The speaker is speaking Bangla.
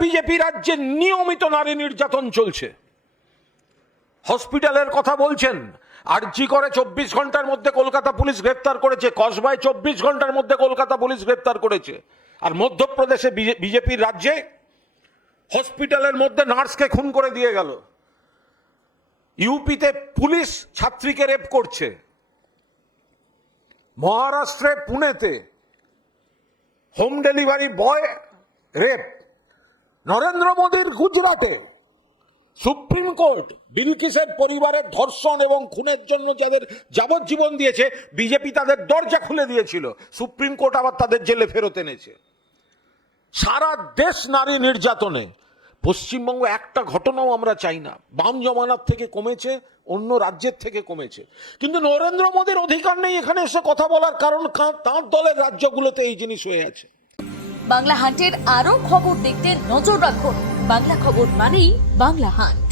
বিজেপি রাজ্যে নিয়মিত নারী নির্যাতন চলছে। হসপিটালের কথা বলছেন, আরজি করে 24 ঘন্টার মধ্যে কলকাতা পুলিশ গ্রেফতার করেছে, কসবায় 24 ঘন্টার মধ্যে কলকাতা পুলিশ গ্রেফতার করেছে। আর মধ্যপ্রদেশে বিজেপির রাজ্যে হসপিটালের মধ্যে নার্সকে খুন করে দিয়ে গেল। ইউপিতে পুলিশ ছাত্রীকে রেপ করছে। মহারাষ্ট্রে পুনেতে home delivery boy rape. Narendra মোদীর গুজরাটে সুপ্রিম কোর্ট বিলকিসের পরিবারের ধর্ষণ এবং খুনের জন্য যাদের যাবজ্জীবন দিয়েছে, বিজেপি তাদের দরজা খুলে দিয়েছিল, সুপ্রিম কোর্ট আবার তাদের জেলে ফেরত এনেছে। সারা দেশ নারী নির্যাতনে। পশ্চিমবঙ্গ একটা ঘটনাও আমরা চাই না। বাম জমানার থেকে কমেছে, অন্য রাজ্যের থেকে কমেছে, কিন্তু নরেন্দ্র মোদীর অধিকার নেই এখানে এসে কথা বলার, কারণ তাঁর দলের রাজ্যগুলোতে এই জিনিস হয়ে আছে। বাংলা হান্টের আরো খবর দেখতে নজর রাখুন। বাংলা খবর মানেই বাংলা হান্ট।